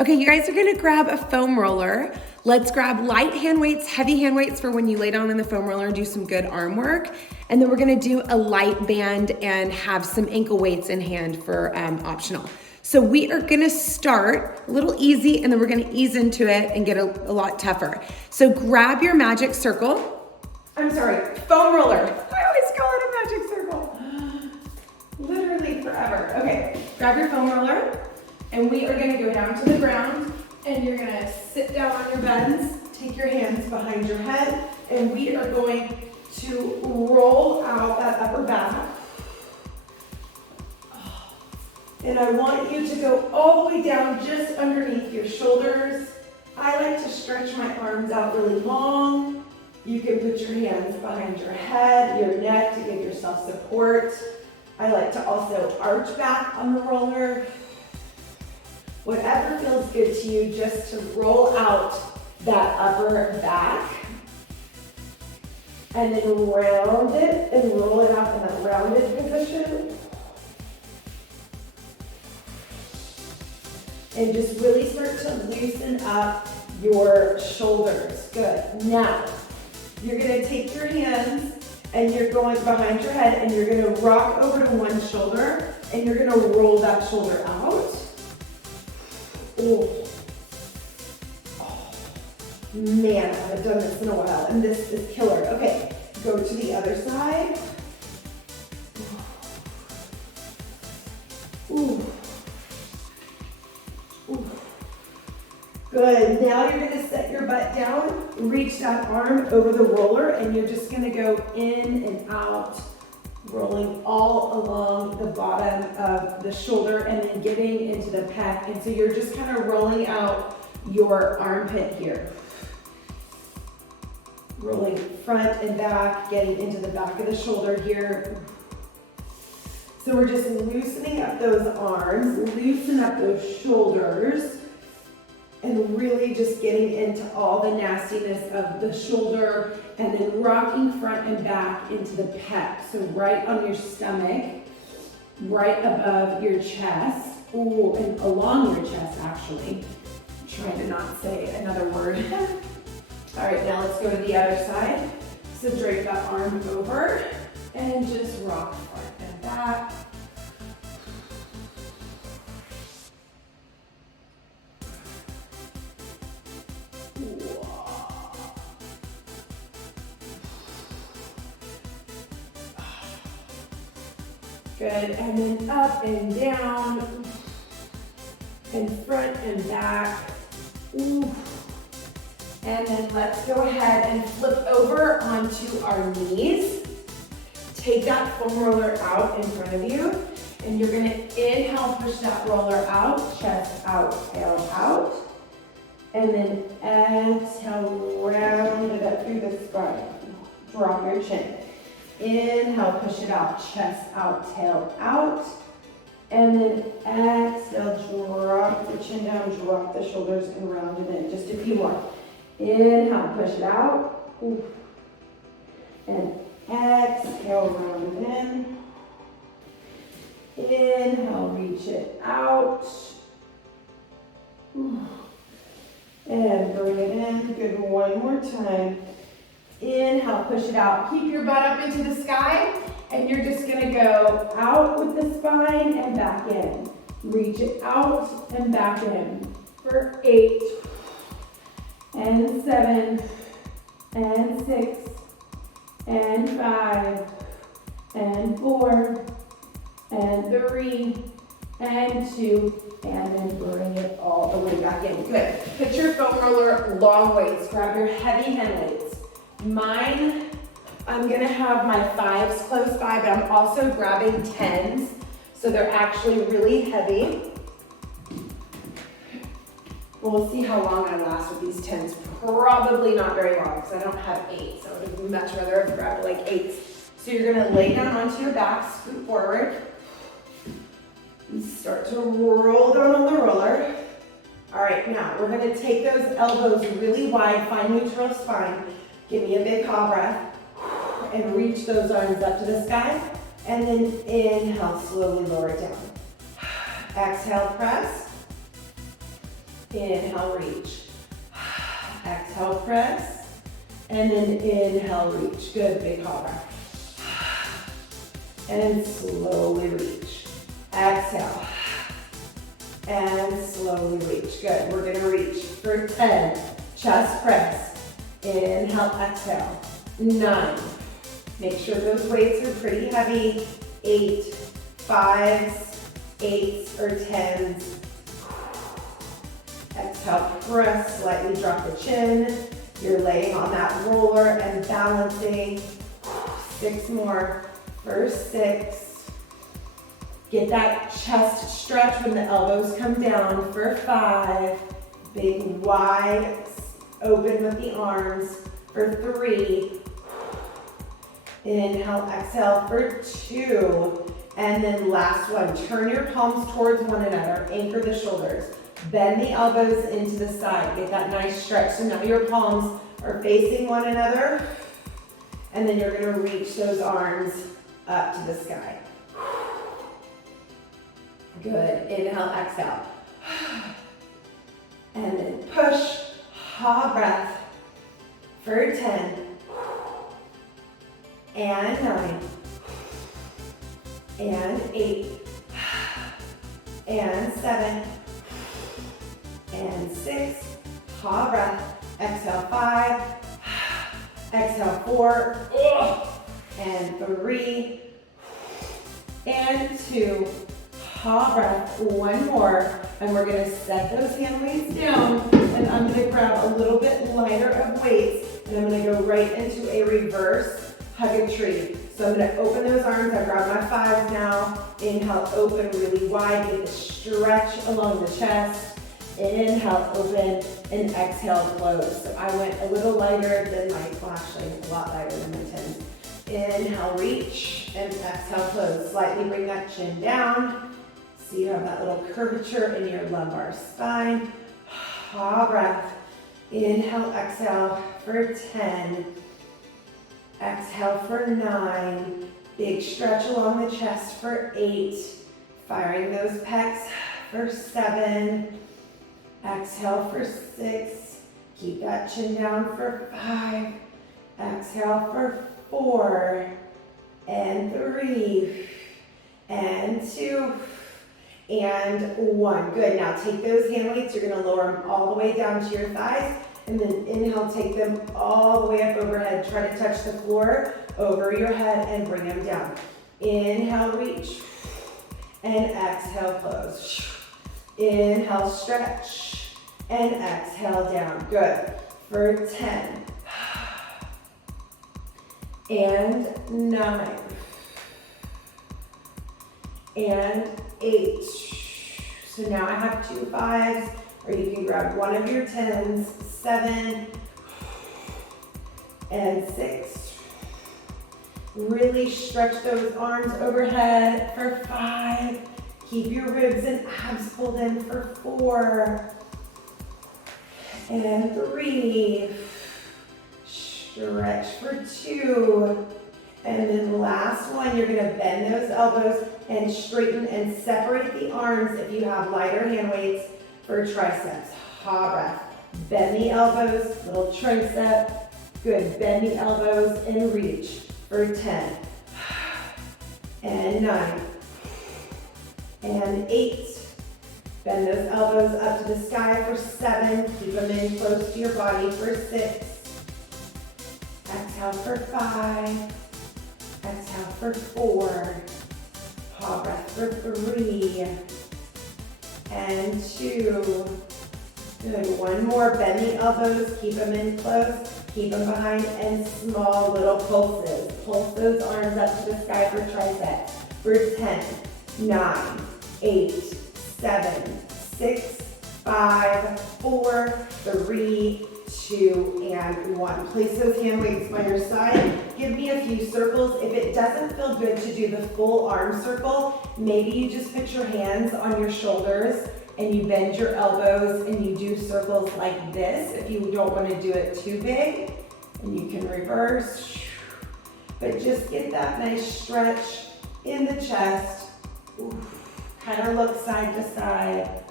Okay, you guys are gonna grab a foam roller. Let's grab light hand weights, heavy hand weights for when you lay down in the foam roller and do some good arm work. And then we're gonna do a light band and have some ankle weights in hand for optional. So we are gonna start a little easy and then we're gonna ease into it and get a lot tougher. So grab your magic circle. I'm sorry, foam roller. I always call it a magic circle. Literally forever. Okay, grab your foam roller and we are gonna go down to the ground and you're gonna sit down on your buns, take your hands behind your head, and we are going to roll out that upper back. And I want you to go all the way down just underneath your shoulders. I like to stretch my arms out really long. You can put your hands behind your head, your neck to give yourself support. I like to also arch back on the roller. Whatever feels good to you, just to roll out that upper back. And then round it and roll it out in that rounded position. And just really start to loosen up your shoulders. Good. Now, you're gonna take your hands and you're going behind your head and you're gonna rock over to one shoulder and you're gonna roll that shoulder out. Oh. Man, I haven't done this in a while and this is killer. Okay, go to the other side. Ooh. Ooh. Good, now you're gonna set your butt down, reach that arm over the roller, and you're just gonna go in and out, rolling all along the bottom of the shoulder and then getting into the pec. And so you're just kind of rolling out your armpit here. Rolling front and back, getting into the back of the shoulder here. So we're just loosening up those arms, loosen up those shoulders, and really just getting into all the nastiness of the shoulder and then rocking front and back into the pec. So right on your stomach, right above your chest, ooh, and along your chest actually. I'm trying to not say another word. All right, now let's go to the other side. So drape that arm over and just rock front and back. Good, and then up and down, and front and back. Ooh. And then let's go ahead and flip over onto our knees. Take that foam roller out in front of you, and you're gonna inhale, push that roller out, chest out, tail out. And then exhale, round it up through the spine. Drop your chin. Inhale, push it out, chest out, tail out. And then exhale, drop the chin down, drop the shoulders and round it in. Just a few more. Inhale, push it out. Ooh. And exhale, round it in. Inhale, reach it out. Ooh. And bring it in. Good, one more time. Inhale, push it out. Keep your butt up into the sky, and you're just gonna go out with the spine and back in. Reach it out and back in for 8, and 7, and 6, and 5, and 4, and 3, and 2, and then bring it all the way back in. Good. Put your foam roller long weights. Grab your heavy hand weights. Mine, I'm gonna have my 5s close by, but I'm also grabbing 10s, so they're actually really heavy. We'll see how long I last with these 10s. Probably not very long, because I don't have 8, so I would much rather have grabbed like 8s. So you're gonna lay down onto your back, scoot forward, and start to roll down on the roller. All right, now we're gonna take those elbows really wide, find neutral spine. Give me a big cobra breath, and reach those arms up to the sky, and then inhale, slowly lower it down. Exhale, press. Inhale, reach. Exhale, press. And then inhale, reach. Good, big hot breath. And slowly reach. Exhale. And slowly reach. Good. We're going to reach for 10. Chest press. Inhale, exhale. 9. Make sure those weights are pretty heavy. 8, 5s, 8s, or 10s. Exhale, press, slightly drop the chin. You're laying on that roller and balancing. 6 more. For 6. Get that chest stretch when the elbows come down. For 5. Big, wide open with the arms. For 3. Inhale, exhale for 2. And then last one, turn your palms towards one another. Anchor the shoulders. Bend the elbows into the side. Get that nice stretch. So now your palms are facing one another. And then you're going to reach those arms up to the sky. Good. Inhale, exhale. And then push. Ha, breath. For 10. And 9. And 8. And 7. And 6. Ha, breath. Exhale, 5. Exhale, 4. And 3. And 2. Ha, breath. 1 more. And we're going to set those hand weights down. And I'm going to grab a little bit lighter of weights. And I'm going to go right into a reverse hug a tree. So I'm going to open those arms. I grab my 5s now. Inhale, open really wide. Get the stretch along the chest. Inhale, open, and exhale, close. So I went a little lighter than my, well, actually a lot lighter than my 10s. Inhale, reach, and exhale, close. Slightly bring that chin down. So you have that little curvature in your lumbar spine. Ha, breath. Inhale, exhale for 10. Exhale for 9. Big stretch along the chest for 8. Firing those pecs for 7. Exhale for 6. Keep that chin down for 5. Exhale for 4. And 3. And 2. And 1. Good. Now take those hand weights. You're going to lower them all the way down to your thighs. And then inhale, take them all the way up overhead. Try to touch the floor over your head and bring them down. Inhale, reach. And exhale, close. Inhale, stretch. And exhale, down. Good. For 10. And 9. And 8. So now I have 2 5s. Or you can grab one of your 10s, 7, and 6. Really stretch those arms overhead for 5. Keep your ribs and abs pulled in for 4. And 3. Stretch for 2. And then the last one, you're gonna bend those elbows and straighten and separate the arms if you have lighter hand weights. For triceps, ha, breath. Bend the elbows, little tricep. Good, bend the elbows and reach for 10. And 9. And 8. Bend those elbows up to the sky for 7. Keep them in close to your body for 6. Exhale for 5. Exhale for 4. Ha, breath for 3. And 2. Good. 1 more. Bend the elbows. Keep them in close. Keep them behind. And small little pulses. Pulse those arms up to the sky for triceps. For 10, 9, 8, 7, 6, 5, 4, 3, 2, and 1. Place those hand weights by your side. Give me a few circles. If it doesn't feel good to do the full arm circle, maybe you just put your hands on your shoulders and you bend your elbows and you do circles like this if you don't want to do it too big. And you can reverse. But just get that nice stretch in the chest. Kind of look side to side.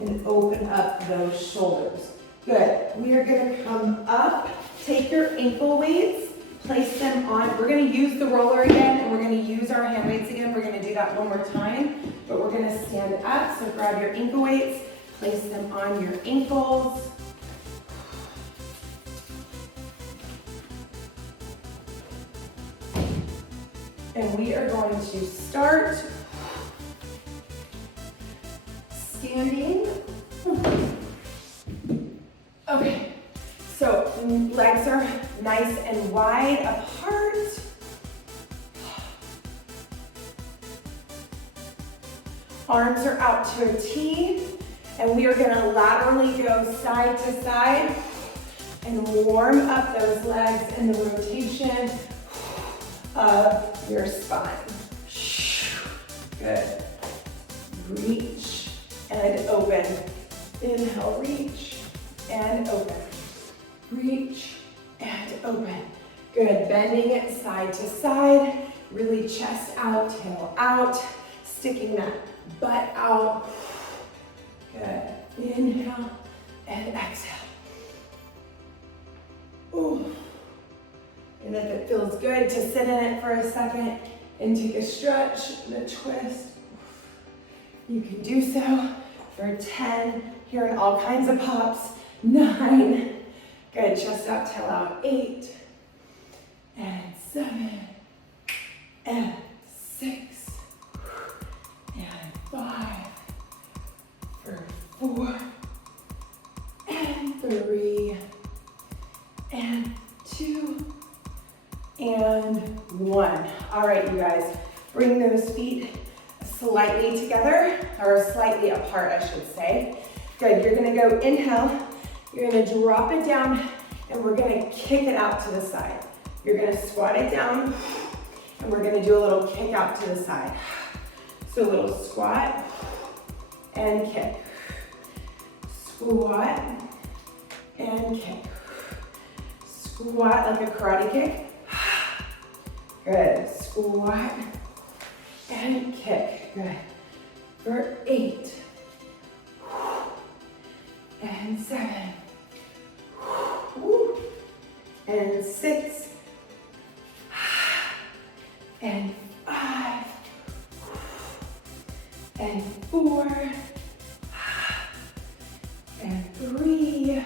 and open up those shoulders. Good. We are going to come up, take your ankle weights, place them on. We're going to use the roller again, and we're going to use our hand weights again. We're going to do that one more time, but we're going to stand up. So grab your ankle weights, place them on your ankles. And we are going to start standing. Okay, so legs are nice and wide apart. Arms are out to a T, and we are gonna laterally go side to side and warm up those legs and the rotation of your spine. Good. Reach and open. Inhale, reach and open. Reach and open. Good. Bending it side to side. Really chest out, tail out. Sticking that butt out. Good. Inhale and exhale. Ooh. And if it feels good to sit in it for a second and take a stretch and a twist, you can do so for 10. Hearing all kinds of pops. 9. Good. Chest out, tail out. 8 and 7 and 6 and 5 for 4 and 3 and 2 and 1. All right, you guys, bring those feet slightly together, or slightly apart, I should say. Good, you're gonna go inhale, you're gonna drop it down, and we're gonna kick it out to the side. You're gonna squat it down, and we're gonna do a little kick out to the side. So a little squat and kick. Squat and kick. Squat like a karate kick. Good. Squat and kick. Good. For 8 and 7 and 6 and 5 and 4 and 3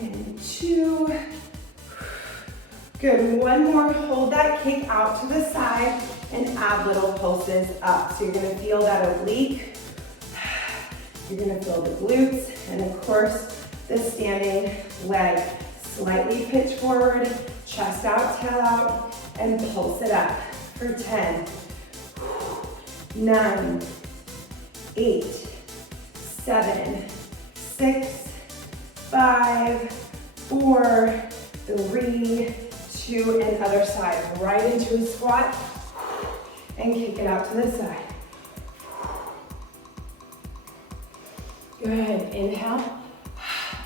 and 2. Good, one more, hold that kick out to the side and add little pulses up. So you're gonna feel that oblique, you're gonna feel the glutes, and of course, the standing leg. Slightly pitch forward, chest out, tail out, and pulse it up for 10, 9, 8, 7, 6, 5, 4, 3, 2, and other side. Right into a squat and kick it out to the side. Good. Inhale,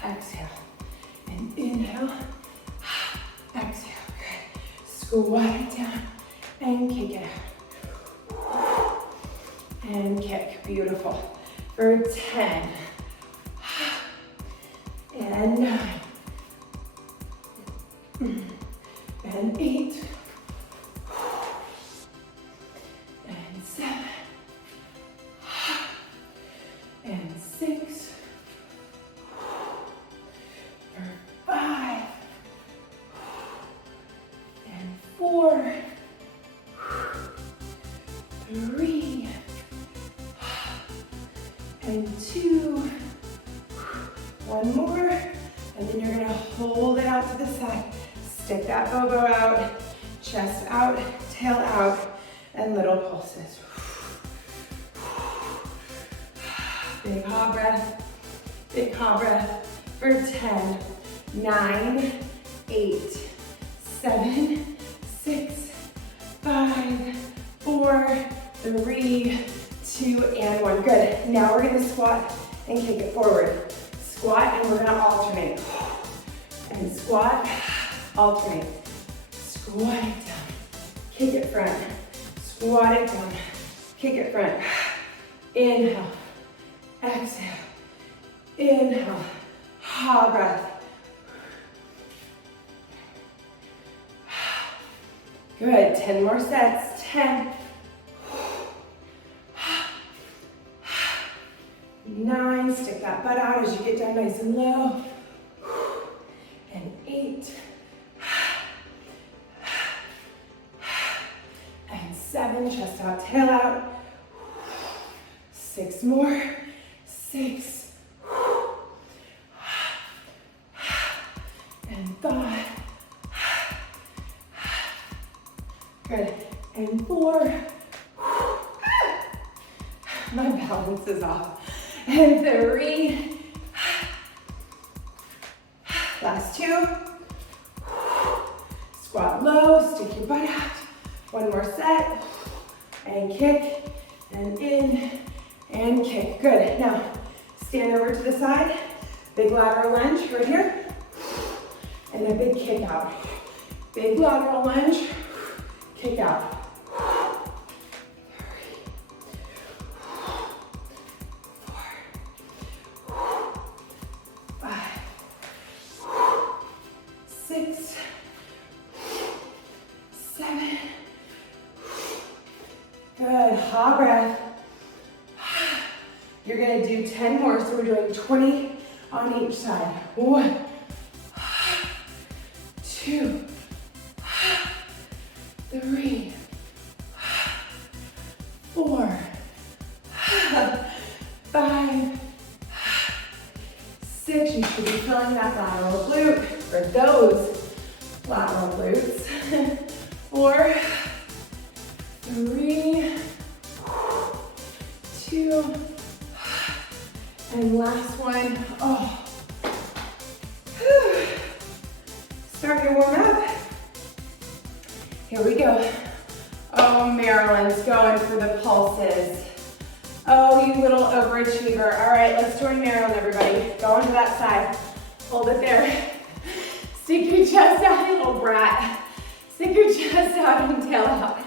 exhale, and inhale, exhale. Good. Squat it down and kick it out. And kick. Beautiful. For 10 and 9 and 8 and 7 and 6 or 5 and 4, 3 and 2. One more, and then you're gonna hold it out to the side. Stick that elbow out, chest out, tail out, and little pulses. Big hot breath, big hot breath for 10, 9, 8, 7, 6, 5, 4, 3, 2, and 1. Good. Now we're gonna squat and kick it forward. Squat, and we're gonna alternate. And squat, alternate. Squat it down, kick it front. Squat it down, kick it front. Inhale, exhale, inhale, ha, breath. Good, 10 more sets, 10, 9, stick that butt out as you get down nice and low, and 8, and 7, chest out, tail out, 6 more, 6, and 5, good, and 4, my balance is off, and 3, last 2, squat low, stick your butt out, 1 more set, and kick, and in, and kick, good. Now, stand over to the side, big lateral lunge right here, and a big kick out. Big lateral lunge, kick out. 6, 7, good, hot breath. You're gonna do 10 more, so we're doing 20 on each side. 1, 2, 3, 4, 5, 6. You should be feeling that lateral glute, or those lateral glutes. 4, 3, 2, and last one. Oh, starting to warm up. Here we go. Oh, Marilyn's going for the pulses. Oh, you little overachiever. All right, let's join Marilyn, everybody. Go onto that side. Hold it there. Stick your chest out, you little brat. Stick your chest out and tail out.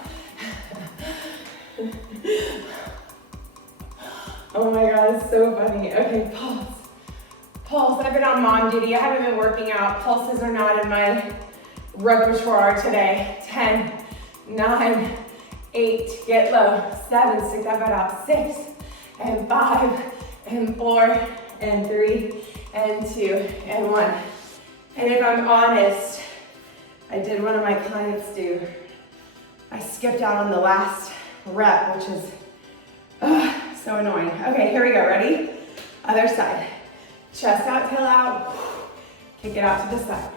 Oh my God, it's so funny. Okay, pulse. Pulse, I've been on mom duty. I haven't been working out. Pulses are not in my repertoire today. 10, 9, 8, get low. 7, stick that butt out. 6, and 5, and 4, and 3, and 2, and 1. And if I'm honest, I did one of my clients do. I skipped out on the last rep, which is so annoying. Okay, here we go, ready? Other side. Chest out, tail out. Kick it out to the side.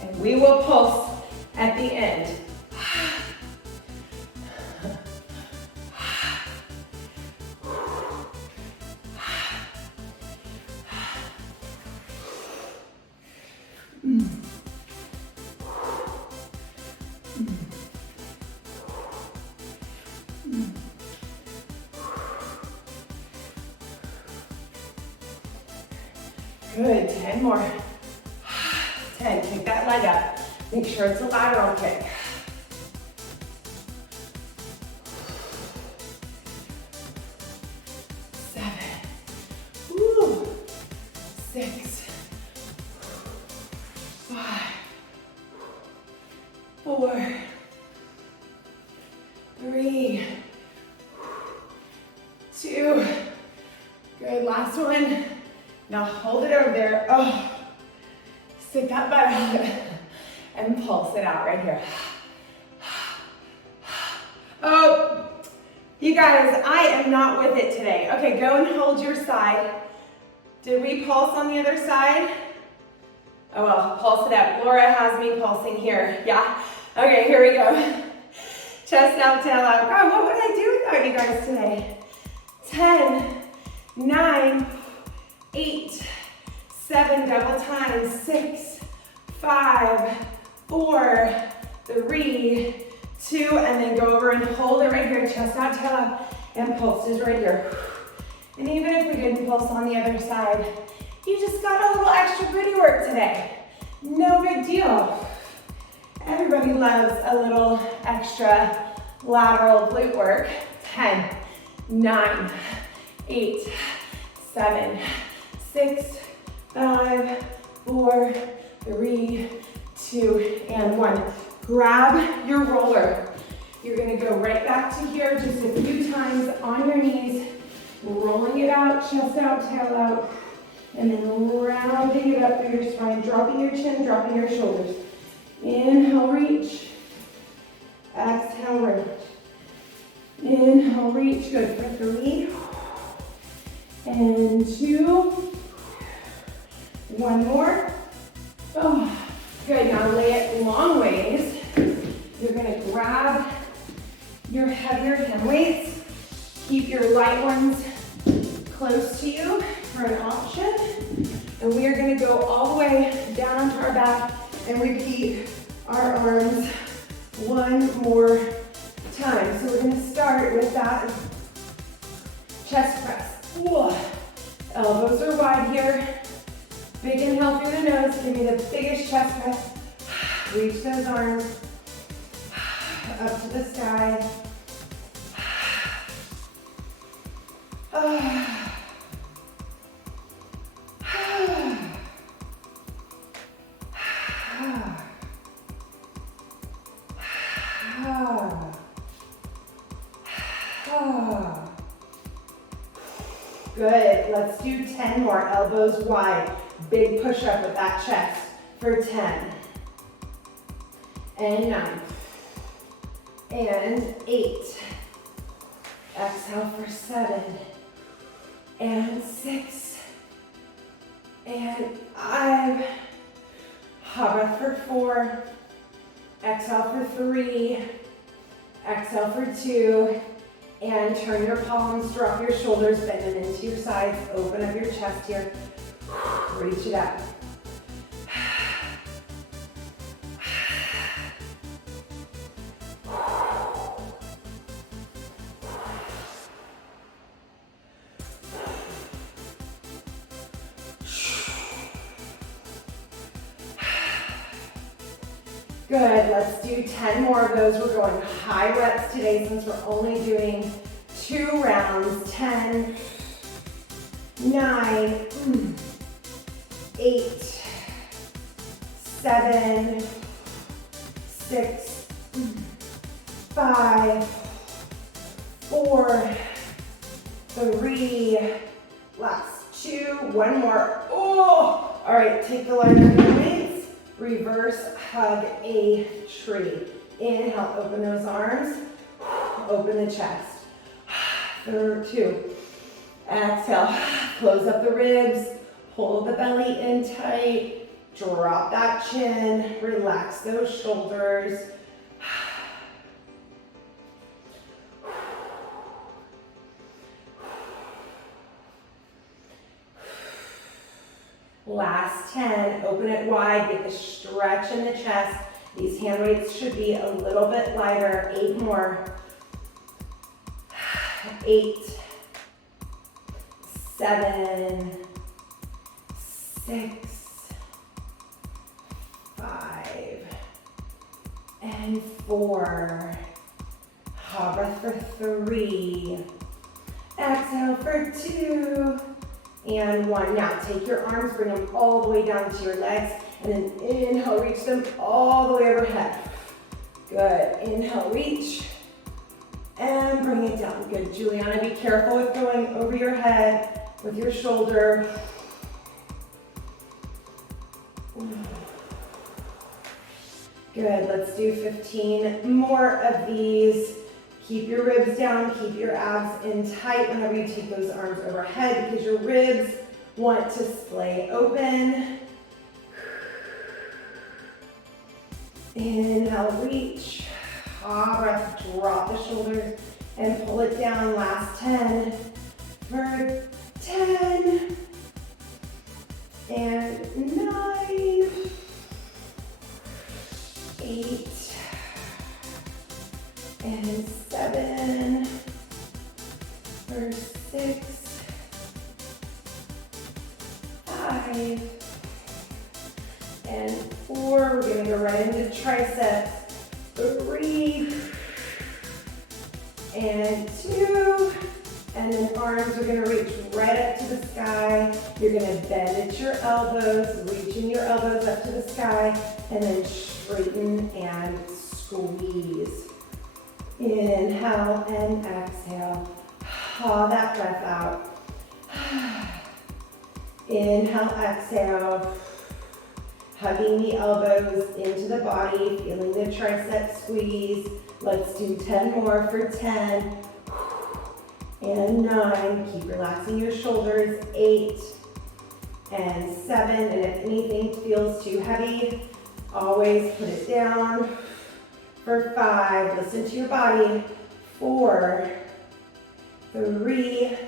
And we will pulse at the end. Good, 10 more. 10, kick that leg up. Make sure it's a lateral kick. 7, 6, 5, 4, 3, 2, good, last one. Now hold it over there. Oh, stick that butt out and pulse it out right here. Oh, you guys, I am not with it today. Okay, go and hold your side. Did we pulse on the other side? Oh well, pulse it up. Laura has me pulsing here. Yeah. Okay, here we go. Chest out, tail out. God, what would I do without you guys today? 10, 9, 8, 7, double time, 6, 5, 4, 3, 2, and then go over and hold it right here, chest out, tail out, and pulses right here. And even if we didn't pulse on the other side, you just got a little extra booty work today. No big deal. Everybody loves a little extra lateral glute work. 10, 9, 8, 7, 6, 5, 4, 3, 2, and 1. Grab your roller. You're gonna go right back to here just a few times on your knees, rolling it out, chest out, tail out, and then rounding it up through your spine, dropping your chin, dropping your shoulders. Inhale, reach. Exhale, round. Inhale, reach. Good for 3 and 2. 1 more. Oh, good. Now lay it long ways. You're gonna grab your heavier hand weights. Keep your light ones close to you for an option. And we are gonna go all the way down onto our back and repeat our arms 1 more time. So we're gonna start with that chest press. Ooh. Elbows are wide here. Big inhale through the nose. Give me the biggest chest press. Reach those arms up to the sky. Good. Let's do 10 more. Elbows wide. Big push up with that chest for 10. And 9. And 8. Exhale for 7. And 6. And 5. Hot breath for 4. Exhale for 3. Exhale for 2. And turn your palms, drop your shoulders, bend them into your sides, open up your chest here. Reach it up. Good, let's do 10 more of those. We're going high reps today since we're only doing 2 rounds. 10, 9, 8, 7, 6, 5, 4, 3, last 2, 1 more. Oh, all right, take the line of your weights, reverse hug a tree. Inhale, open those arms, open the chest. 2, exhale, close up the ribs, hold the belly in tight, drop that chin, relax those shoulders. Last 10, open it wide, get the stretch in the chest. These hand weights should be a little bit lighter. 8 more. 8, 7, 6, 5, and 4. Hot breath for 3. Exhale for 2. And 1. Now take your arms, bring them all the way down to your legs, and then inhale, reach them all the way overhead. Good. Inhale, reach, and bring it down. Good. Juliana, be careful with going over your head with your shoulder. Good. Let's do 15 more of these. Keep your ribs down, keep your abs in tight whenever you take those arms overhead because your ribs want to splay open. Inhale, reach. Hot breath, drop the shoulders and pull it down. Last 10 for 10 and 9, 8, and 7, for 6, 5, and 4. We're gonna go right into triceps. 3, and 2, and then arms arms are gonna reach right up to the sky. You're gonna bend at your elbows, reaching your elbows up to the sky, and then straighten and squeeze. Inhale and exhale. Haul that breath out. Inhale, exhale. Hugging the elbows into the body, feeling the tricep squeeze. Let's do 10 more for 10. And 9. Keep relaxing your shoulders. 8 and 7. And if anything feels too heavy, always put it down. For 5, listen to your body. 4, 3,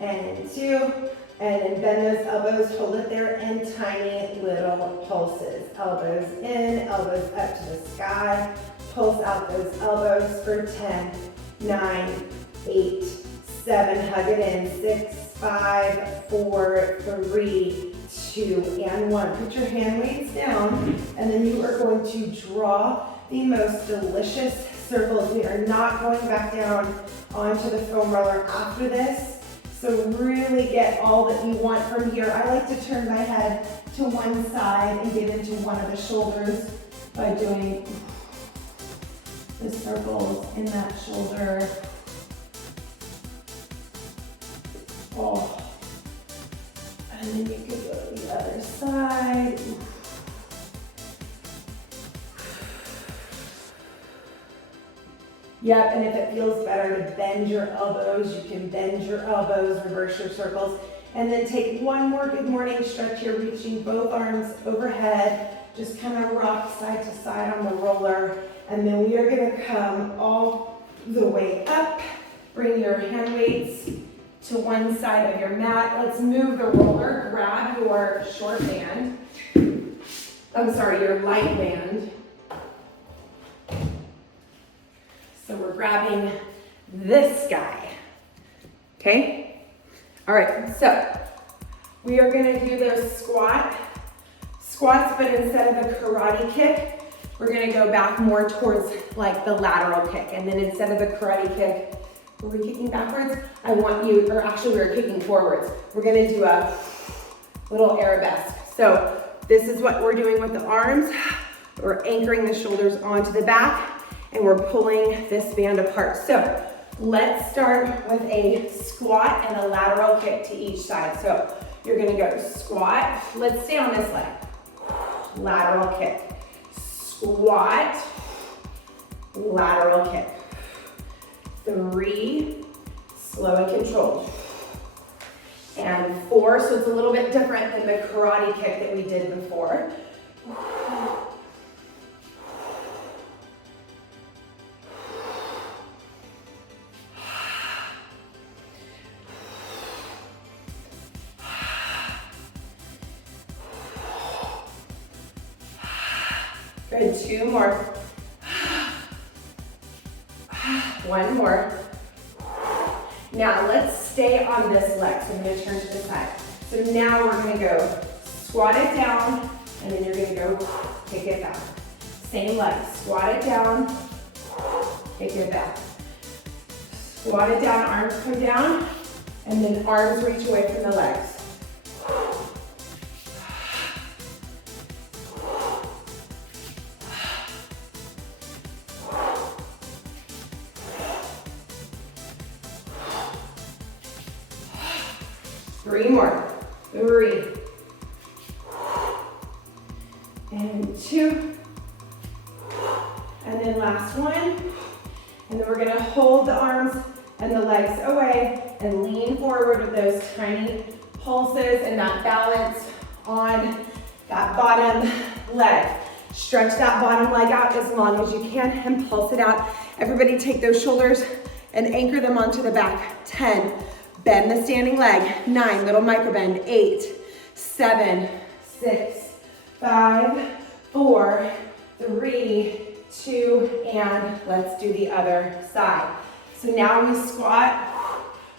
and 2. And then bend those elbows, hold it there in tiny little pulses. Elbows in, elbows up to the sky. Pulse out those elbows for 10, 9, 8, 7. Hug it in. 6, 5, 4, 3, 2, and 1. Put your hand weights down, and then you are going to draw the most delicious circles. We are not going back down onto the foam roller after this. So really get all that you want from here. I like to turn my head to one side and get into one of the shoulders by doing the circles in that shoulder. Oh. And then you can go to the other side. Yep, and if it feels better to bend your elbows, you can bend your elbows, reverse your circles, and then take one more good morning stretch here, reaching both arms overhead. Just kind of rock side to side on the roller, and then we are gonna come all the way up. Bring your hand weights to one side of your mat. Let's move the roller, grab your short band. Your light band. So we're grabbing this guy, okay? All right, so we are gonna do those squats, but instead of a karate kick, we're gonna go back more towards like the lateral kick. And then instead of the karate kick, were we kicking backwards? I want you, or actually we were kicking forwards. We're gonna do a little arabesque. So this is what we're doing with the arms. We're anchoring the shoulders onto the back, and we're pulling this band apart. So let's start with a squat and a lateral kick to each side. So you're gonna go squat. Let's stay on this leg. Lateral kick. Squat. Lateral kick. 3. Slow and controlled. And 4. So it's a little bit different than the karate kick that we did before. Good, 2 more. 1 more. Now let's stay on this leg. So I'm gonna turn to the side. So now we're gonna go squat it down, and then you're gonna go kick it back. Same leg, squat it down, kick it back. Squat it down, arms come down, and then arms reach away from the legs. Three more. 3. And 2. And then last one. And then we're gonna hold the arms and the legs away and lean forward with those tiny pulses and that balance on that bottom leg. Stretch that bottom leg out as long as you can and pulse it out. Everybody take those shoulders and anchor them onto the back. 10. Bend the standing leg. 9, little micro bend. 8, 7, 6, 5, 4, 3, 2, and let's do the other side. So now we squat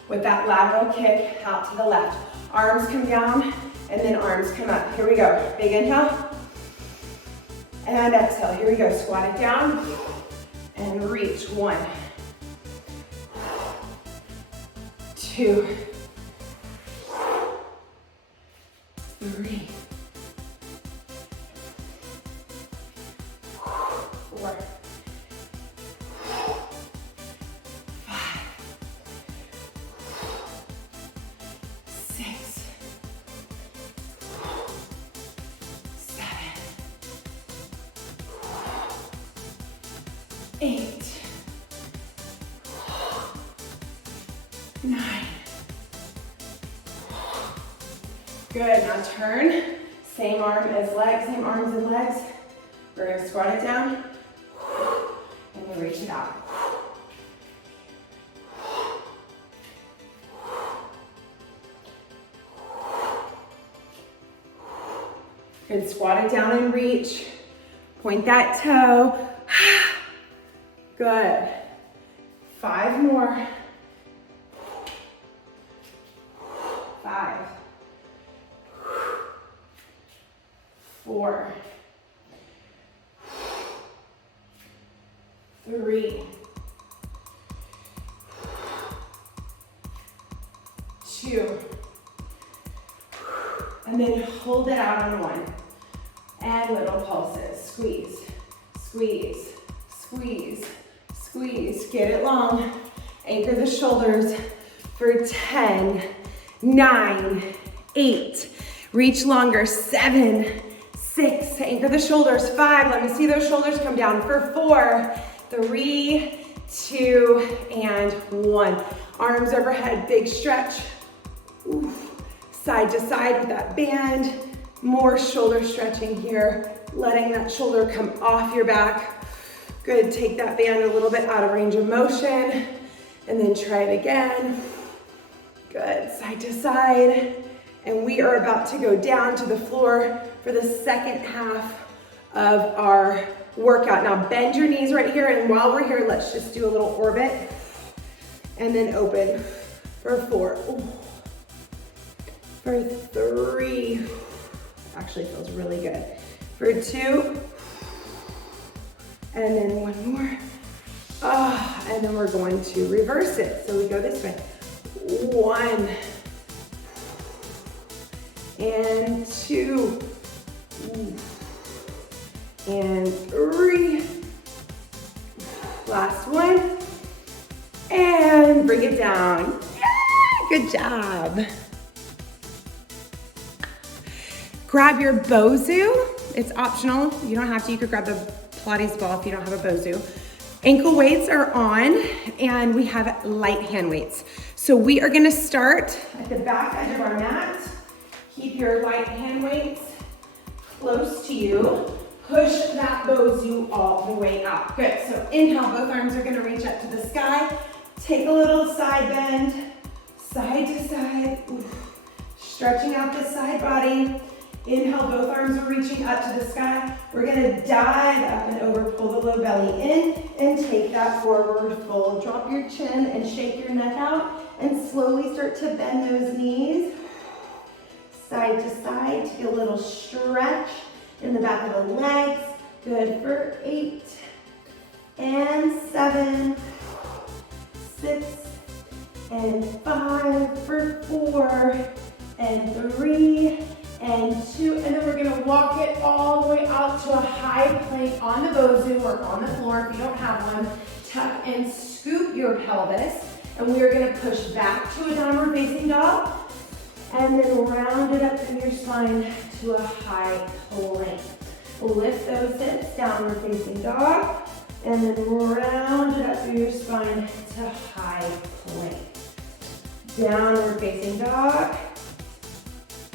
with that lateral kick out to the left. Arms come down and then arms come up. Here we go. Big inhale and exhale. Here we go. Squat it down and reach. 1, 2, 3, 4, 5, 6, 7, 8, 9. Good, now turn. Same arm as legs, same arms and legs. We're gonna squat it down and then reach it out. Good, squat it down and reach. Point that toe. Good. 5 more. 5, 4, 3, 2, and then hold it out on 1. And little pulses. Squeeze, squeeze, squeeze, squeeze. Get it long. Anchor the shoulders for 10, 9, 8. Reach longer. 7, 6. Anchor the shoulders. 5. Let me see those shoulders come down for 4, 3, 2, and 1. Arms overhead. Big stretch. Oof. Side to side with that band. More shoulder stretching here. Letting that shoulder come off your back. Good. Take that band a little bit out of range of motion. And then try it again. Good, side to side. And we are about to go down to the floor for the second half of our workout. Now bend your knees right here, and while we're here, let's just do a little orbit. And then open for 4. Ooh. For 3. Actually feels really good. For 2. And then 1 more. And then we're going to reverse it. So we go this way. 1 and 2 and 3. Last one. And bring it down. Yeah, good job. Grab your Bosu. It's optional. You don't have to. You could grab the Pilates ball if you don't have a Bosu. Ankle weights are on, and we have light hand weights. So we are gonna start at the back edge of our mat. Keep your light hand weights close to you. Push that Bosu all the way out. Good, so inhale, both arms are gonna reach up to the sky. Take a little side bend, side to side. Oof. Stretching out the side body. Inhale, both arms are reaching up to the sky. We're gonna dive up and over, pull the low belly in, and take that forward fold. Drop your chin and shake your neck out, and slowly start to bend those knees. Side to side, take a little stretch in the back of the legs. Good for 8, and 7, 6, and 5, for 4, and 3, and 2, and then we're gonna walk it all the way out to a high plank on the Bosu or on the floor if you don't have one. Tuck and scoop your pelvis, and we are gonna push back to a downward facing dog, and then round it up through your spine to a high plank. Lift those hips, downward facing dog, and then round it up through your spine to high plank. Downward facing dog.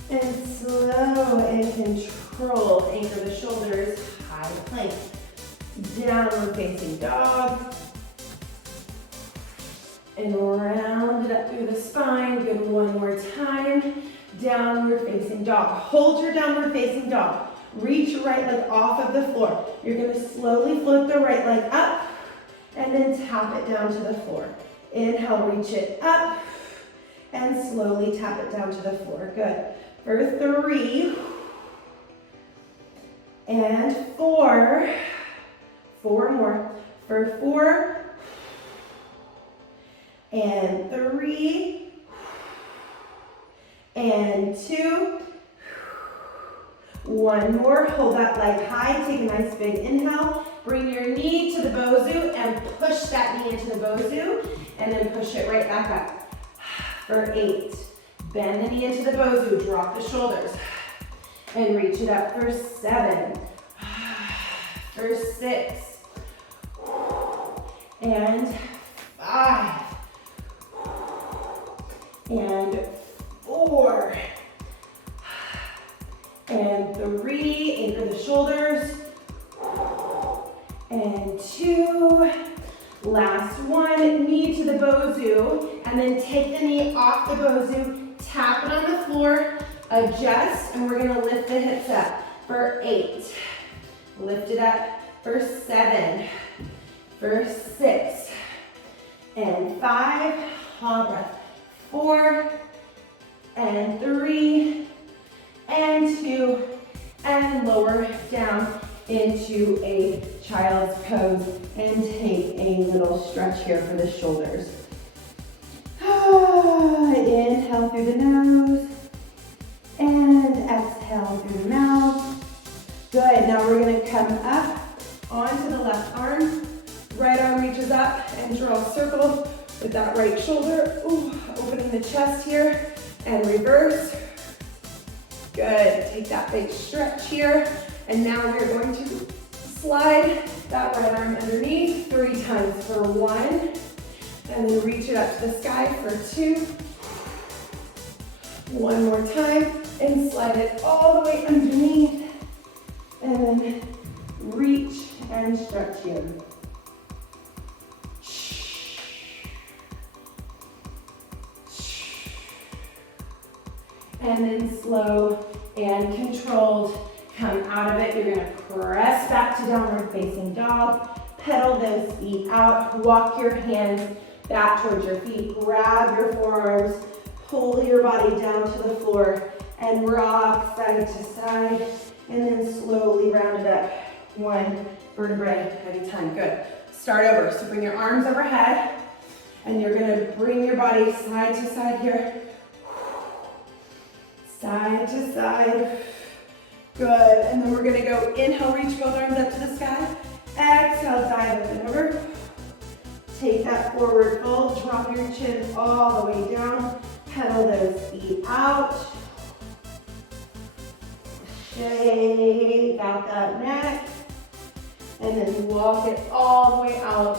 And slow and controlled. Anchor the shoulders, high plank. Downward facing dog. And round it up through the spine. Good, 1 more time. Downward facing dog. Hold your downward facing dog. Reach your right leg off of the floor. You're gonna slowly float the right leg up and then tap it down to the floor. Inhale, reach it up and slowly tap it down to the floor. Good. For 3 and 4. 4 more. For 4 and 3 and 2. One more, hold that leg high, take a nice big inhale. Bring your knee to the Bosu and push that knee into the Bosu, and then push it right back up. For 8, bend the knee into the Bosu, drop the shoulders, and reach it up for 7, for 6, and 5, and 4, and 3, anchor the shoulders, and 2, last one, knee to the Bosu, and then take the knee off the Bosu, tap it on the floor, adjust, and we're gonna lift the hips up for 8, lift it up for 7, for 6, and 5, long breath, 4, and 3, and 2, and lower down into a child's pose, and take a little stretch here for the shoulders. Inhale through the nose, and exhale through the mouth. Good, now we're gonna come up onto the left arm, right arm reaches up, and draw a circle with that right shoulder. Ooh, opening the chest here, and reverse. Good, take that big stretch here, and now we're going to slide that right arm underneath 3 times for 1, and then reach it up to the sky for 2. One more time, and slide it all the way underneath, and then reach and stretch here. And then slow and controlled, come out of it. You're gonna press back to downward facing dog, pedal those feet out, walk your hands back towards your feet, grab your forearms, pull your body down to the floor, and rock side to side, and then slowly round it up, 1 vertebrae at a time. Good. Start over. So bring your arms overhead, and you're gonna bring your body side to side here. Side to side. Good, and then we're gonna go inhale, reach both arms up to the sky. Exhale, dive up and over. Take that forward fold, drop your chin all the way down. Pedal those feet out. Shake out that neck. And then walk it all the way out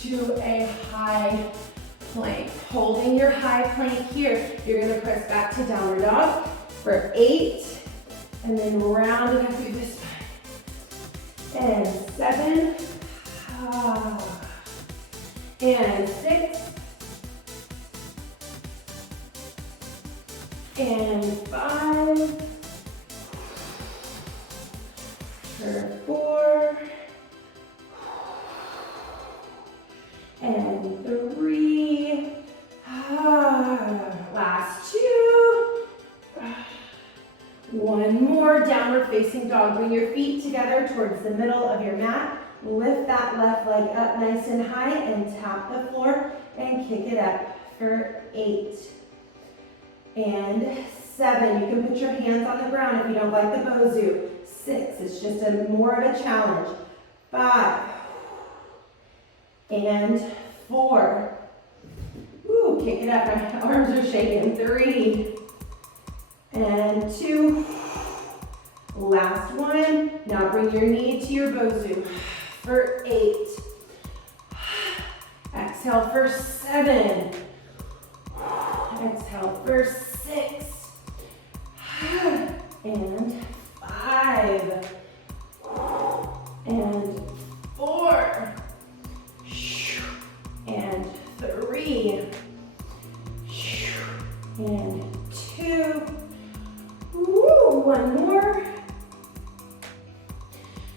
to a high plank. Holding your high plank here, you're gonna press back to downward dog for 8, and then round it up through the spine. And 7, and 6, and 5, for 4, and 3, last 2, 1 more, downward facing dog. Bring your feet together towards the middle of your mat. Lift that left leg up nice and high and tap the floor and kick it up for 8 and 7. You can put your hands on the ground if you don't like the Bosu. 6, it's just more of a challenge. 5 and 4. Ooh, kick it up, my arms are shaking. 3 and 2. Last one. Now bring your knee to your Bosu for 8. Exhale for 7. Exhale for 6. And 5. And 4. And 3. And 2. Woo, 1 more.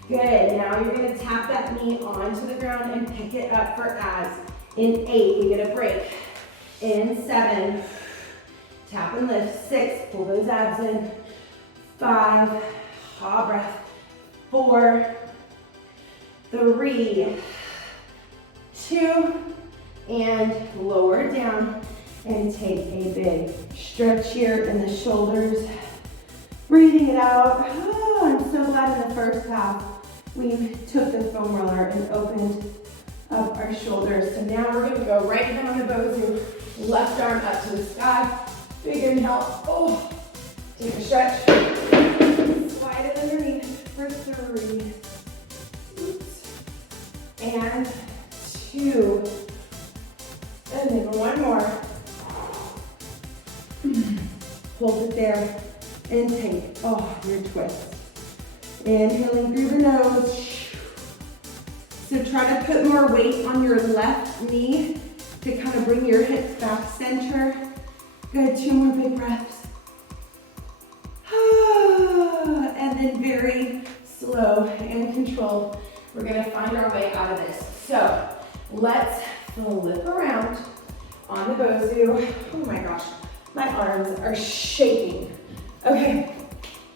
Good, now you're gonna tap that knee onto the ground and pick it up for abs. In 8, we get a break. In 7, tap and lift. 6, pull those abs in. 5, jaw breath. 4, 3, 2, and lower down. And take a big stretch here in the shoulders. Breathing it out. Oh, I'm so glad in the first half we took the foam roller and opened up our shoulders. So now we're gonna go right down on the Bosu. Left arm up to the sky. Big inhale. Oh, take a stretch. Slide it underneath for 3. Oops. And 2. And then 1 more. Hold it there. And take, your twist. Inhaling through the nose. So try to put more weight on your left knee to kind of bring your hips back center. Good, 2 more big breaths. And then very slow and controlled, we're gonna find our way out of this. So let's flip around on the Bosu. Oh my gosh, my arms are shaking. Okay,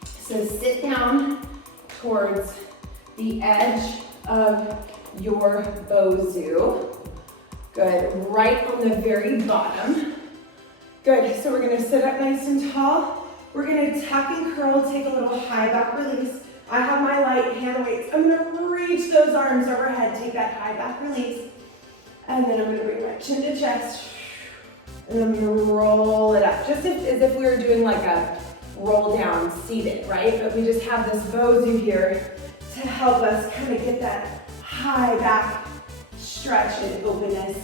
so sit down towards the edge of your Bosu. Good, right on the very bottom. Good, so we're gonna sit up nice and tall. We're gonna tuck and curl, take a little high back release. I have my light hand weights. I'm gonna reach those arms overhead, take that high back release. And then I'm gonna bring my chin to chest. And I'm gonna roll it up, just as if we were doing like a roll down seated, right? But we just have this Bosu here to help us kind of get that high back stretch and openness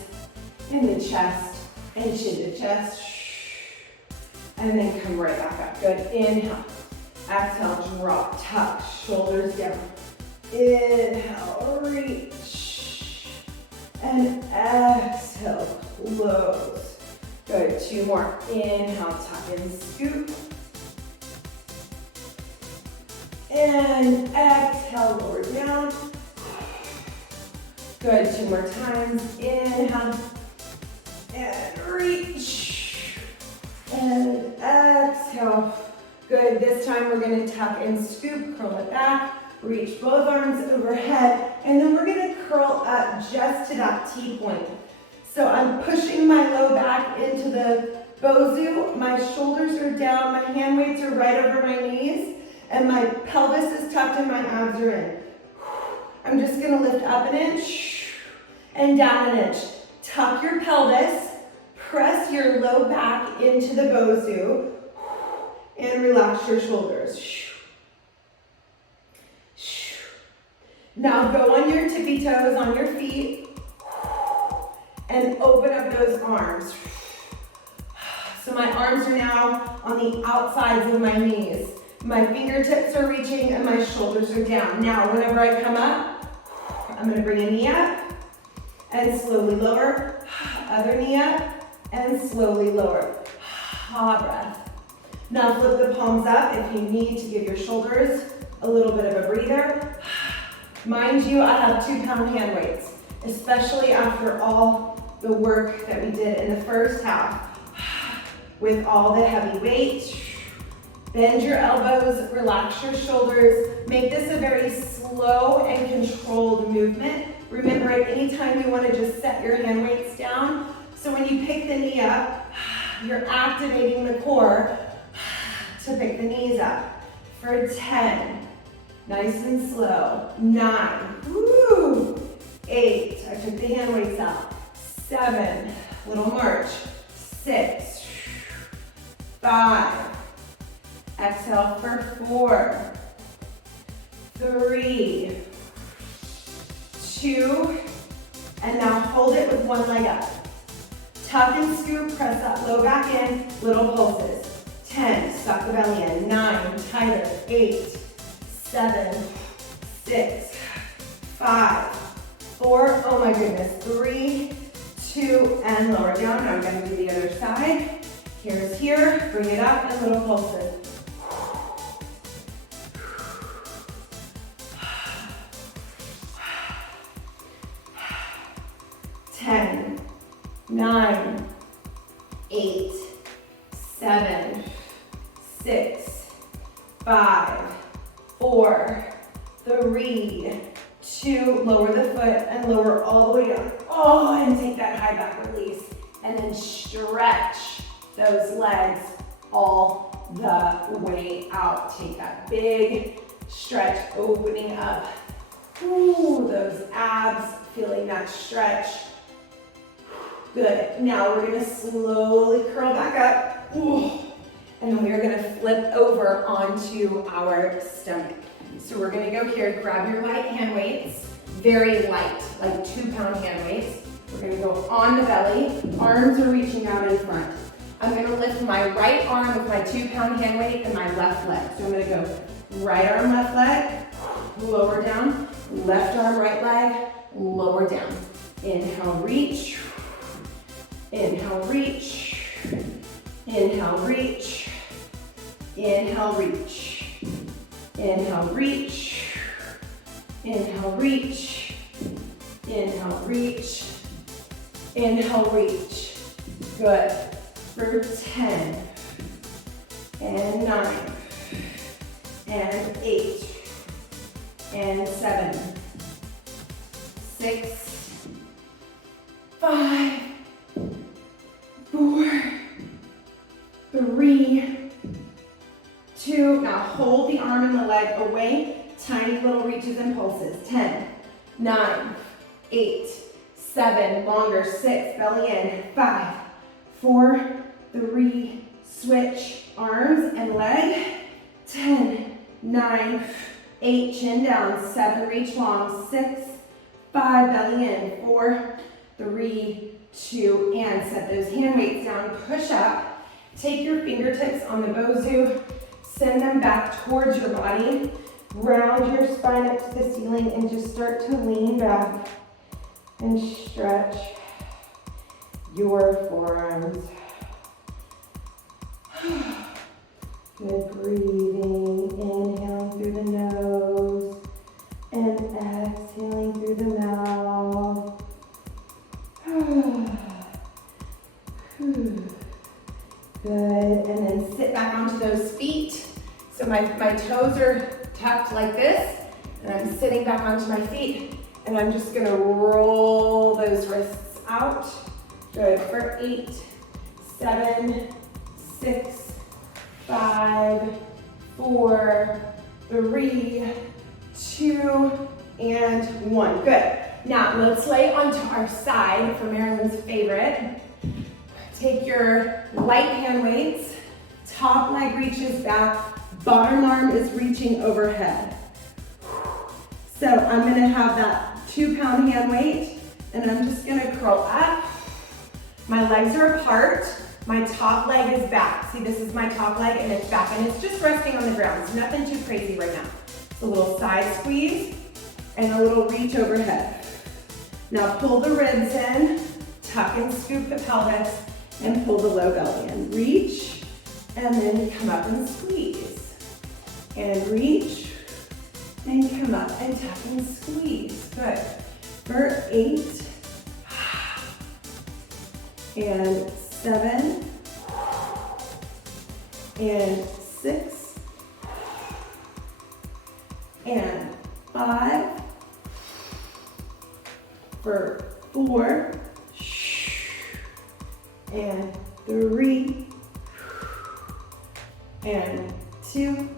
in the chest and chin to chest. And then come right back up. Good. Inhale. Exhale, drop, tuck, shoulders down. Inhale, reach. And exhale, close. Good. 2 more. Inhale, tuck and scoop. And exhale, lower down. Good, 2 more times. Inhale, and reach. And exhale. Good, this time we're gonna tuck and scoop, curl it back, reach both arms overhead, and then we're gonna curl up just to that T-point. So I'm pushing my low back into the Bosu, my shoulders are down, my hand weights are right over my knees, and my pelvis is tucked and my abs are in. I'm just gonna lift up an inch and down an inch. Tuck your pelvis, press your low back into the Bosu, and relax your shoulders. Now go on your tippy toes on your feet and open up those arms. So my arms are now on the outsides of my knees. My fingertips are reaching and my shoulders are down. Now, whenever I come up, I'm gonna bring a knee up and slowly lower. Other knee up and slowly lower. Hot breath. Now flip the palms up if you need to give your shoulders a little bit of a breather. Mind you, I have 2-pound hand weights, especially after all the work that we did in the first half with all the heavy weight. Bend your elbows, relax your shoulders. Make this a very slow and controlled movement. Remember, at any time you want to just set your hand weights down. So when you pick the knee up, you're activating the core to pick the knees up. For 10, nice and slow. 9, woo. 8, I took the hand weights out. 7, little march. 6, 5, exhale for 4, 3, 2, and now hold it with one leg up. Tuck and scoop, press that low back in, little pulses. 10, suck the belly in. 9, tighter. 8, 7, 6, 5, 4, oh my goodness, 3, 2, and lower down. Now I'm gonna do the other side. Here's here, bring it up, and little pulses. 10, 9, 8, 7, 6, 5, 4, 3, 2, lower the foot and lower all the way down. Oh, and take that high back release. and then stretch those legs all the way out. Take that big stretch, opening up. Ooh, those abs, feeling that stretch. Good. Now we're gonna slowly curl back up. Ooh. And then we're gonna flip over onto our stomach. So we're gonna go here, grab your light hand weights, very light, like 2-pound hand weights. We're gonna go on the belly, arms are reaching out in front. I'm gonna lift my right arm with my 2-pound hand weight and my left leg. So I'm gonna go right arm, left leg, lower down, left arm, right leg, lower down. Inhale, reach, inhale, reach, inhale, reach, inhale, reach, inhale, reach, inhale, reach, inhale, reach, inhale, reach. Good. For 10, and 9, and 8, and 7, 6, 5, 4, 3, 2. Now hold the arm and the leg away. Tiny little reaches and pulses. 10, 9, 8, 7, longer, 6, belly in, 5, 4, 3, switch, arms and leg, 10, 9, 8, chin down, 7, reach long, 6, 5, belly in, 4, 3, 2, and set those hand weights down, push up, take your fingertips on the Bosu, send them back towards your body, round your spine up to the ceiling and just start to lean back and stretch your forearms. Good breathing, inhaling through the nose and exhaling through the mouth. Good, and then sit back onto those feet. So my toes are tucked like this, and I'm sitting back onto my feet, and I'm just gonna roll those wrists out. Good, for 8, 7, 6, 5, 4, 3, 2, and 1. Good. Now let's lay onto our side for Marilyn's favorite. Take your light hand weights, top leg reaches back, bottom arm is reaching overhead. So I'm gonna have that 2-pound hand weight, and I'm just gonna curl up. My legs are apart. My top leg is back. See, this is my top leg and it's back, and it's just resting on the ground. So nothing too crazy right now. It's a little side squeeze and a little reach overhead. Now pull the ribs in, tuck and scoop the pelvis, and pull the low belly in. Reach, and then come up and squeeze. And reach, and come up and tuck and squeeze. Good. For 8, and 7, and 6, and 5, for 4, and 3, and 2,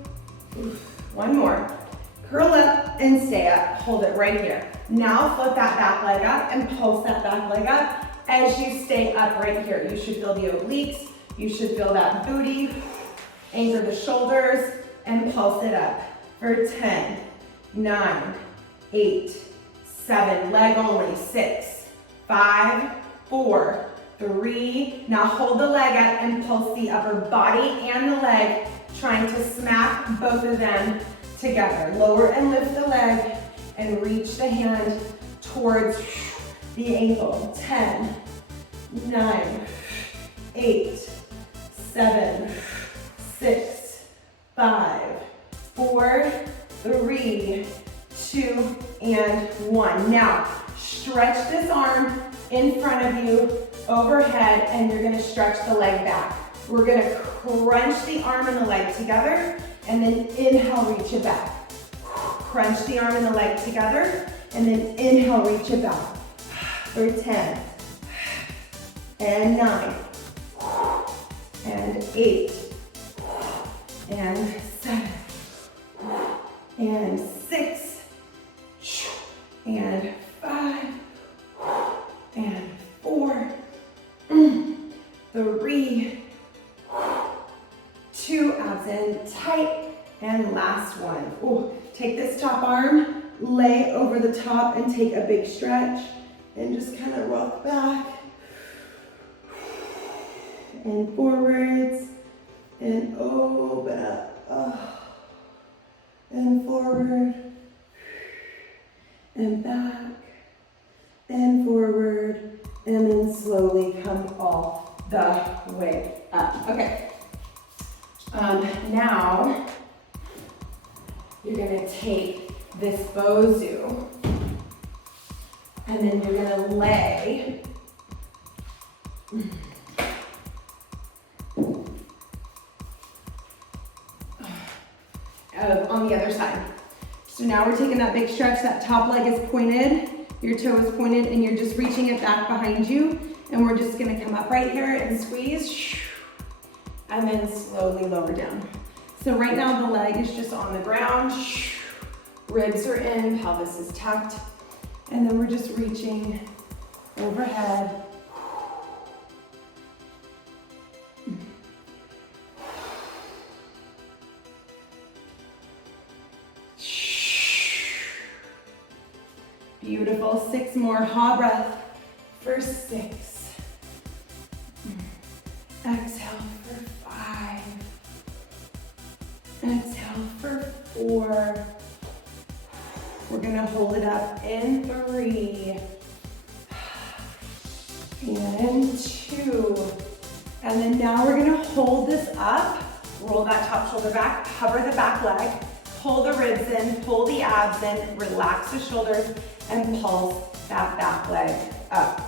one more. Curl up and stay up. Hold it right here. Now flip that back leg up and pulse that back leg up. As you stay up right here, you should feel the obliques, you should feel that booty, anchor the shoulders, and pulse it up for 10, 9, 8, 7, leg only, 6, 5, 4, 3, now hold the leg up and pulse the upper body and the leg, trying to smack both of them together. Lower and lift the leg and reach the hand towards the ankle. 10, 9, 8, 7, 6, 5, 4, 3, 2, and 1. Now, stretch this arm in front of you, overhead, and you're gonna stretch the leg back. We're gonna crunch the arm and the leg together, and then inhale, reach it back. Crunch the arm and the leg together, and then inhale, reach it back. For 10, and 9, and 8, and 7, and 6, and 5, and 4, 3, 2, abs in tight, and last one. Ooh, take this top arm, lay over the top, and take a big stretch, and just kind of rock back, and forwards, and open up, and forward, and back, and forward, and then slowly come all the way up. Okay. Now, you're gonna take this Bosu, and then you're gonna lay on the other side. So now we're taking that big stretch, that top leg is pointed, your toe is pointed, and you're just reaching it back behind you, and we're just gonna come up right here and squeeze, and then slowly lower down. So right now the leg is just on the ground, ribs are in, pelvis is tucked, and then we're just reaching overhead. Beautiful, 6 more, ha breath for 6. Exhale for 5. Exhale for 4. We're gonna hold it up in 3. And 2. And then now we're gonna hold this up, roll that top shoulder back, hover the back leg, pull the ribs in, pull the abs in, relax the shoulders, and pulse that back leg up.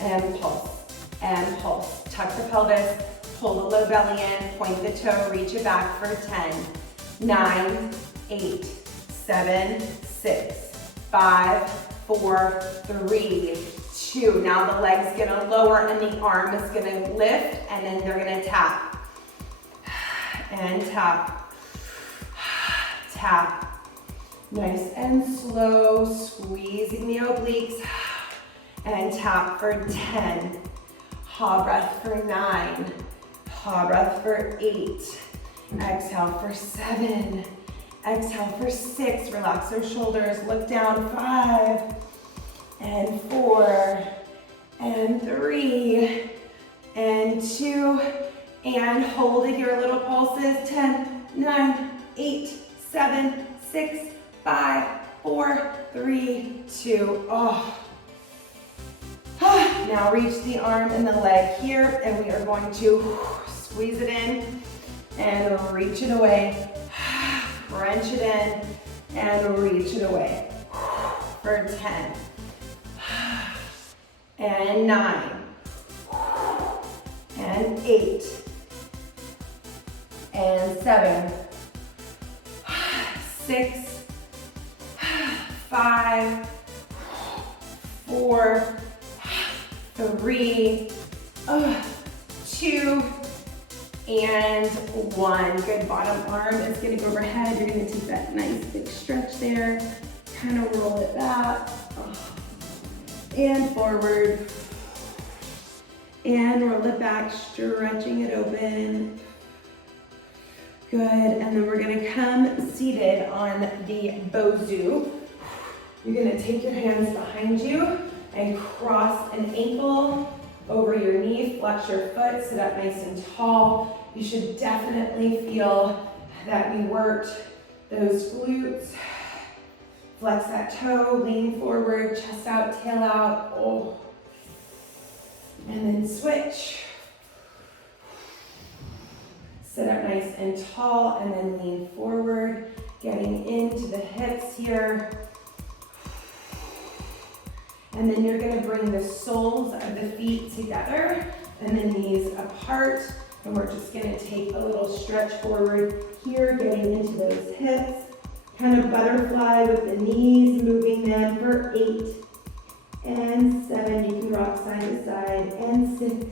And pulse, and pulse. Tuck the pelvis, pull the low belly in, point the toe, reach it back for 10, 9, 8, 7, 6, 5, 4, 3, 2. Now the leg's gonna lower and the arm is gonna lift, and then they're gonna tap. And tap. Tap. Nice and slow, squeezing the obliques. And tap for 10. Ha breath for 9. Ha breath for 8. Exhale for 7. Exhale for 6. Relax those shoulders. Look down. 5. And 4. And 3. And 2. And hold it here. Little pulses. 10, 9, 8, 7, 6, 5, 4, 3, 2. Oh. Now reach the arm and the leg here, and we are going to squeeze it in and reach it away. Wrench it in and reach it away. For 10. And 9. And 8. And 7. 6. 5. 4. 3, 2, and 1. Good, bottom arm is gonna go overhead. You're gonna take that nice big stretch there, kind of roll it back, and forward, and roll it back, stretching it open. Good, and then we're gonna come seated on the Bosu. You're gonna take your hands behind you and cross an ankle over your knee, flex your foot, sit up nice and tall. You should definitely feel that we worked those glutes. Flex that toe, lean forward, chest out, tail out. Oh. And then switch. Sit up nice and tall, and then lean forward, getting into the hips here. And then you're gonna bring the soles of the feet together and the knees apart. And we're just gonna take a little stretch forward here, getting into those hips. Kind of butterfly with the knees, moving them for 8 and 7. You can rock side to side, and 6.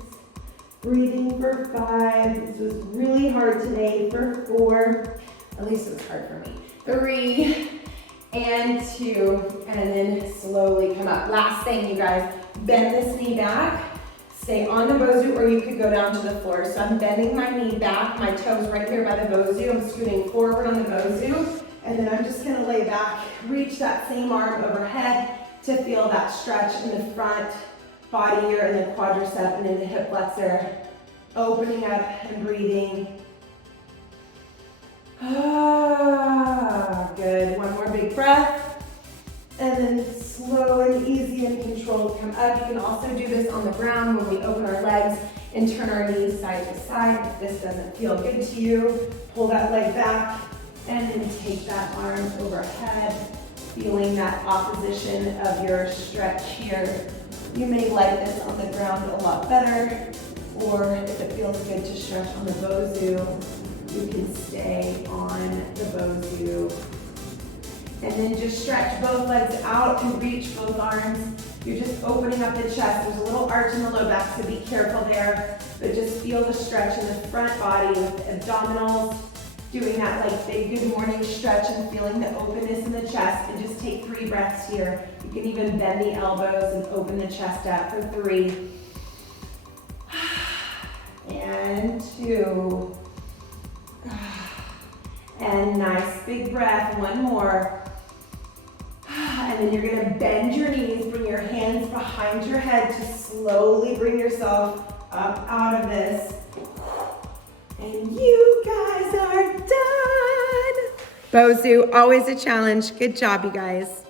Breathing for 5. This was really hard today. For 4. At least it was hard for me. 3 and 2, and then slowly come up. Last thing, you guys, bend this knee back. Stay on the Bosu, or you could go down to the floor. So I'm bending my knee back, my toes right here by the Bosu. I'm scooting forward on the Bosu, and then I'm just gonna lay back, reach that same arm overhead to feel that stretch in the front body here, and the quadricep and in the hip flexor. Opening up and breathing. Ah, good. One more big breath. And then slow and easy and controlled come up. You can also do this on the ground when we open our legs and turn our knees side to side. If this doesn't feel good to you, pull that leg back and then take that arm overhead, feeling that opposition of your stretch here. You may like this on the ground a lot better, or if it feels good to stretch on the Bosu, you can stay on the Bosu. And then just stretch both legs out and reach both arms. You're just opening up the chest. There's a little arch in the low back, so be careful there. But just feel the stretch in the front body with the abdominals. Doing that like big good morning stretch and feeling the openness in the chest. And just take 3 breaths here. You can even bend the elbows and open the chest up for 3. And 2. And nice big breath, 1 more. And then you're gonna bend your knees, bring your hands behind your head to slowly bring yourself up out of this. And you guys are done. Bosu, always a challenge. Good job, you guys.